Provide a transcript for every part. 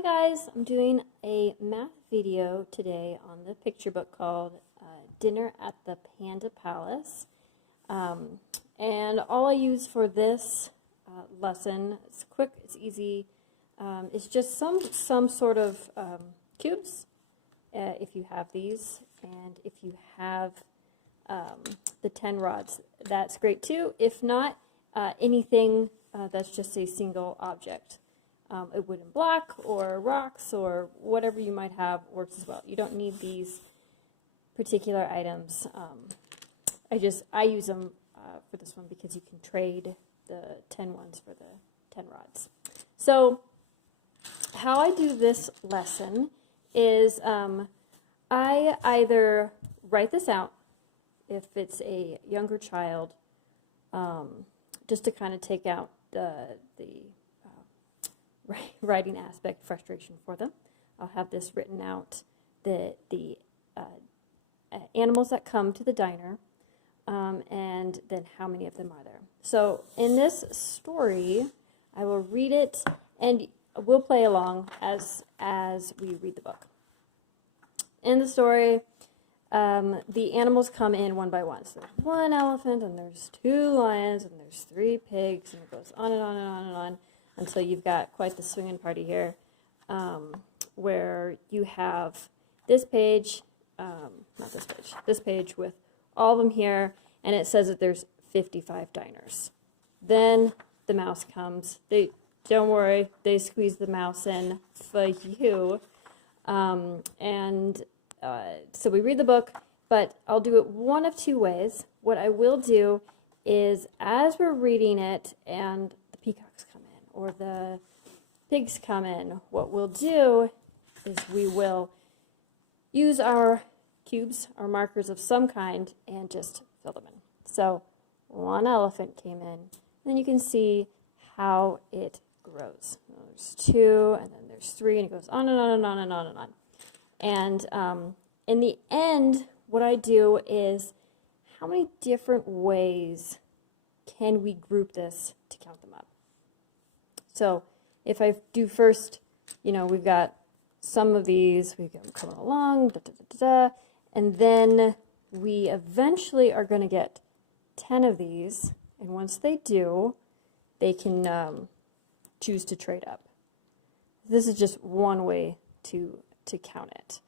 Hi guys, I'm doing a math video today on the picture book called Dinner at the Panda Palace. And all I use for this lesson, it's quick, it's easy, it's just some sort of cubes, if you have these, and if you have the 10 rods, that's great too. If not, anything that's just a single object. A wooden block or rocks or whatever you might have works as well. You don't need these particular items. I use them for this one because you can trade the 10 ones for the 10 rods. So how I do this lesson is I either write this out if it's a younger child, just to kind of take out the writing aspect frustration for them. I'll have this written out, the animals that come to the diner, and then how many of them are there. So in this story, I will read it, and we'll play along as we read the book. In the story, the animals come in one by one. So there's one elephant, and there's 2 lions, and there's 3 pigs, and it goes on and on and on and on, until you've got quite the swinging party here, where you have this page, not this page, this page with all of them here, and it says that there's 55 diners. Then the mouse comes. Don't worry, they squeeze the mouse in for you. So we read the book, but I'll do it one of 2 ways. What I will do is, as we're reading it and the peacocks come in, or the pigs come in, what we'll do is we will use our cubes, our markers of some kind, and just fill them in. So 1 elephant came in, and then you can see how it grows. There's 2, and then there's 3, and it goes on and on and on and on and on. And in the end, what I do is, how many different ways can we group this to count them up? So if I do first, we've got some of these, we get them coming along, and then we eventually are going to get 10 of these, and once they do, they can choose to trade up. This is just one way to count it.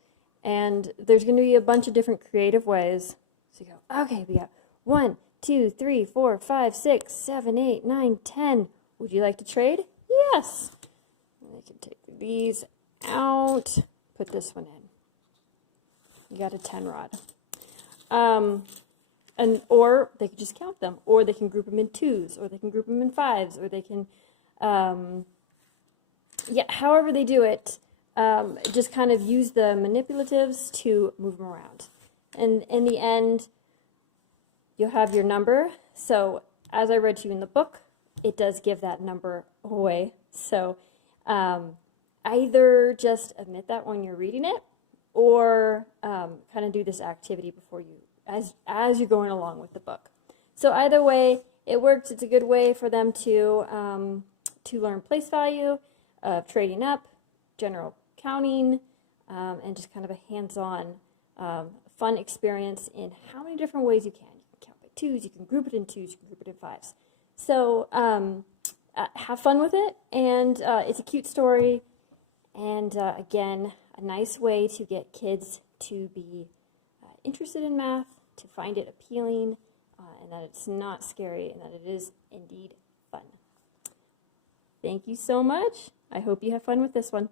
And there's going to be a bunch of different creative ways. So you go, okay, we got 1, 2, 3, 4, 5, 6, 7, 8, 9, 10. Would you like to trade? Yes. And I can take these out, put this one in. You got a 10 rod. Or they can just count them, or they can group them in 2s, or they can group them in 5s, or they can, however they do it, just kind of use the manipulatives to move them around. And in the end, you'll have your number. So as I read to you in the book, it does give that number away. So either just admit that when you're reading it, or kind of do this activity before you, as you're going along with the book. So either way, it works. It's a good way for them to learn place value, trading up, general counting, and just kind of a hands-on fun experience in how many different ways you can. You can count by 2s, you can group it in 2s, you can group it in 5s. So have fun with it, and it's a cute story, and again, a nice way to get kids to be interested in math, to find it appealing, and that it's not scary, and that it is indeed fun. Thank you so much. I hope you have fun with this one.